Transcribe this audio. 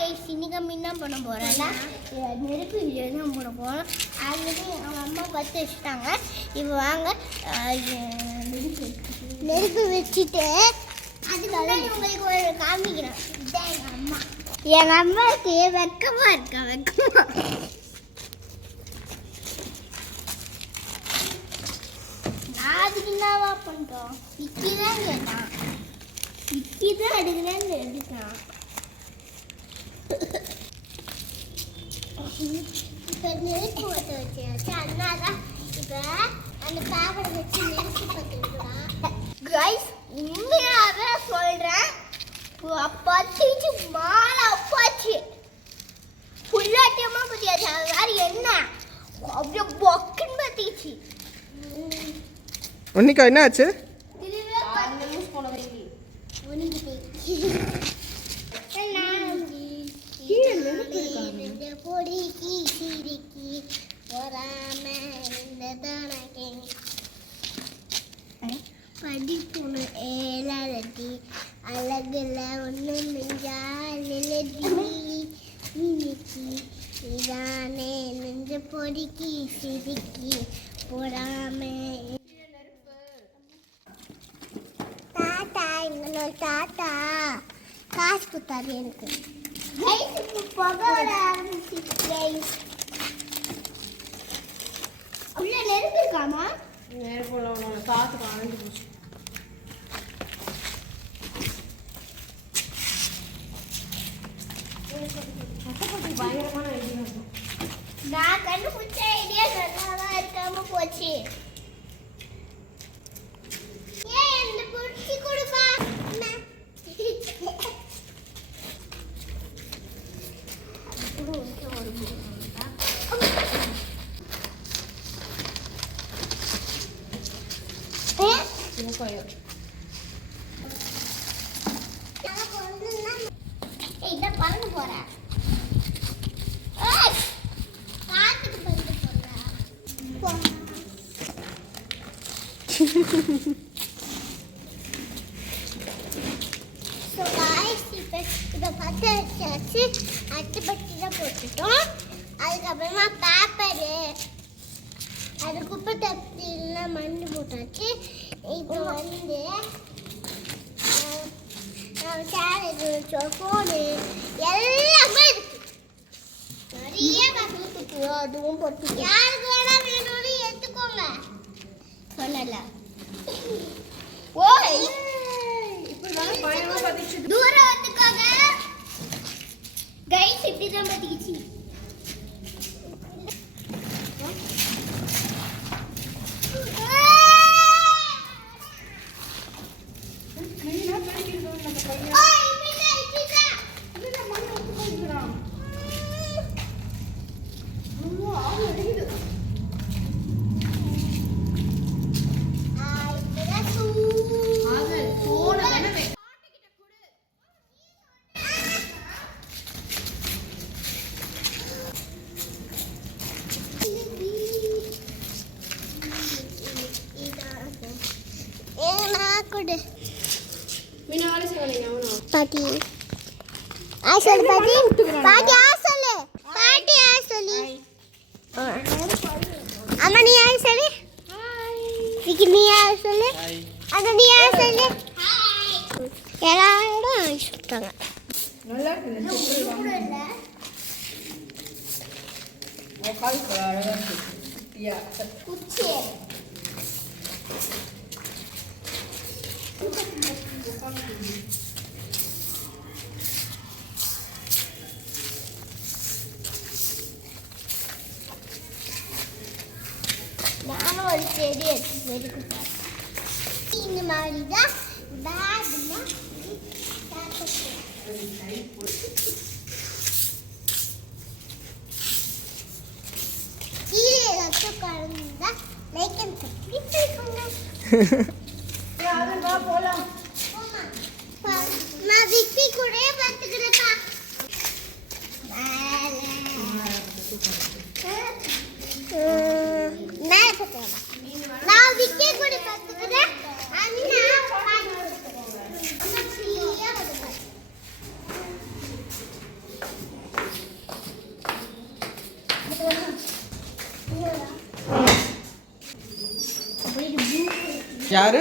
Guys இன்னைக்கு மீன் பண்ண போகிறேன்னா நெருப்பு வீடியோ தான் போட போகிறோம். ஆல்ரெடி அவங்க அம்மா பற்ற வச்சுட்டாங்க. இப்போ வாங்க நெருப்பு வச்சுட்டு அதுக்காக உங்களுக்கு ஒரு காமிக்கிறேன். இதுதான் எங்கள் அம்மா. என் அம்மாவுக்கு வெக்கமாக இருக்கா வெக்கமா. அதுக்கு என்னவா பண்ணுறோம்? இக்கி தான் கேட்டான். இக்கி தான் எடுக்கிறேன்னு எடுக்கிறான். இப்போ நெருப்பு பற்ற வச்சு அதனால தான் இப்போ அந்த பேப்பரை வச்சு நெருப்பு பற்றிருக்கலாம். கைஸ் உண்மையாகவே சொல்கிறேன், பற்றிச்சு மாலை அப்பாச்சு ஃபுல்லாட்டியமாக பற்றியாச்சு. அது வேறு என்ன அப்படியே பொக்குன்னு பற்றிச்சு. உன்னிக்கா என்ன ஆச்சு? படிப்புணு ஏழி அழகுல ஒன்று நெஞ்சாலிலி இன்னைக்கு இதானே நெஞ்ச பொடிக்கி சிரிக்கி போடாம. தாத்தா எங்களோட தாத்தா காசு கொடுத்தாரு எனக்கு. புகை வர ஆரம்பிச்சிச்சு. உள்ள நெருப்பு இருக்காமா? நெருப்பு காற்று அணைஞ்சு போச்சு. பயங்கரமான ஐடியா இருக்கும். நான் கண்டுபிடிச்ச ஐடியா நல்லா இருக்காம போச்சு. ஏன் இந்த குடிச்சு கொடுப்பா. இதான் பறந்து போறேன். இப்போ பற்ற வச்சாச்சு. அட்டுப்பட்டி தான் போட்டுட்டோம். அதுக்கப்புறமா பேப்பரு அது குப்பை தட்டிலாம் மண்ணு போட்டாச்சு. இப்போ வந்து சேனல் ஃபோனு எல்லாமே இருக்கு. நிறைய பசங்களுக்கு அதுவும் போட்டு யாருக்கு வேணா வேணும்னு எடுத்துக்கோங்க சொன்னல. ஓய் தூரம் வந்துக்கோங்க கைஸ். இப்படிதான் பத்திக்கிச்சு. பாட்டி ஆசல் பாட்டி பாட்டி ஆசல் பாட்டி ஆசல் அம்மா நீ ஆசல் விக்கி நீ ஆசல் அண்ணா நீ ஆசல் எல்லாரும் ஆசிட்டாங்க. நல்லா இருக்கு. குச்சி நானும் ஒரு செடி எடுத்து எடுக்க இந்த மாதிரி தான் பேக்னா கீழே ஏதாச்சும் கலந்தா லைக் அண்ட் சப்ஸ்கிரைப் பண்ணிக்கோங்க. போலாம். நான் விக்கி கூட பார்த்துக்கிறேன்ப்பா. நான் விக்கி கூட பார்த்துக்கிறேன். இது blue. யாரு